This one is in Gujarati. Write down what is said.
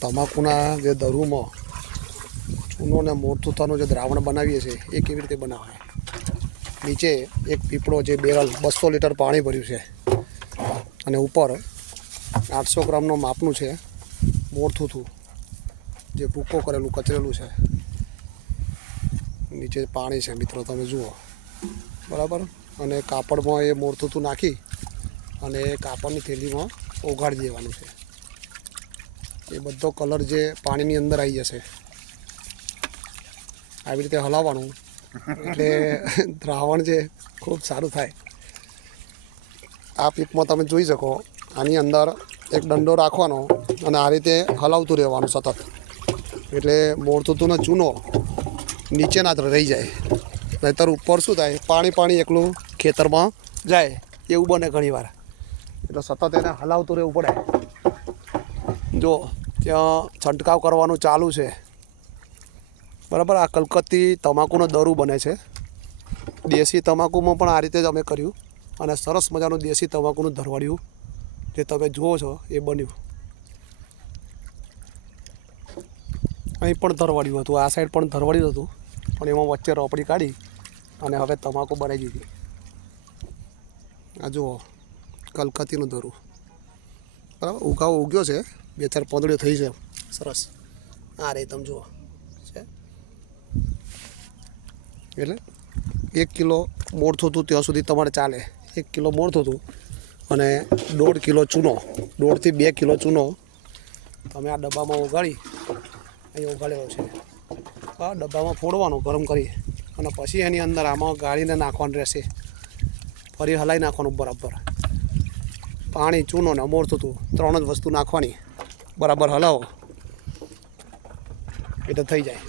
તમાકુના જે દરુમાં ચૂનો ને મોરતુતાનું જે દ્રાવણ બનાવીએ છીએ, એ કેવી રીતે બનાવાય? નીચે એક પીપળો જે બેરલ બસો લીટર પાણી ભર્યું છે. અને ઉપર આઠસો ગ્રામનું માપનું છે મોરથુથું જે ભૂકો કરેલું, કચરેલું છે. નીચે પાણી છે મિત્રો, તમે જુઓ. બરાબર? અને કાપડમાં એ મોરથુથું નાખી અને એ કાપડની થેલીમાં ઓગાળી દેવાનું છે. એ બધો કલર જે પાણીની અંદર આવી જશે. આવી રીતે હલાવવાનું. એટલે દ્રાવણ જે ખૂબ સારું થાય. આ પીપમાં તમે જોઈ શકો, આની અંદર એક દંડો રાખવાનો અને આ રીતે હલાવતું રહેવાનું સતત. એટલે મોરતુતુનો ચૂનો નીચે ના રહી જાય. નહીતર ઉપર શું થાય, પાણી પાણી એકલું ખેતરમાં જાય, એવું બને ઘણીવાર. એટલે સતત એને હલાવતું રહેવું પડે. જો ત્યાં છંટકાવ કરવાનું ચાલુ છે. બરાબર, આ કલકત્તી તમાકુનો દરું બને છે. દેશી તમાકુમાં પણ આ રીતે જ અમે કર્યું અને સરસ મજાનું દેશી તમાકુનું ધરવાડિયું જે તમે જુઓ છો એ બન્યું. અહીં પણ ધરવાડ્યું હતું, આ સાઈડ પણ ધરવાડ્યું હતું, પણ એમાં વચ્ચે રોપડી કાઢી અને હવે તમાકુ બનાવી દીધી. આ જુઓ, કલકત્તીનું દરું બરાબર, ઉગાવો ઉગ્યો છે. બે ચાર પાંદડીઓ થઈ છે સરસ. આ રે તમે જુઓ. છે? એટલે એક કિલો મોડ થતું ત્યાં સુધી તમારે ચાલે. એક કિલો મોડ થતું અને દોઢ કિલો ચૂનો. દોઢથી બે કિલો ચૂનો તમે આ ડબ્બામાં ઓગાળી. અહીં ઓગાળેલો છે. આ ડબ્બામાં ફોડવાનો ગરમ કરી અને પછી એની અંદર આમાં ગાળીને નાખવાનું રહેશે. ફરી હલાવી નાખવાનું બરાબર. પાણી, ચૂનો ને અમોર થતું. ત્રણ જ વસ્તુ નાખવાની. બરાબર હલાવો. એટલે થઈ જાય.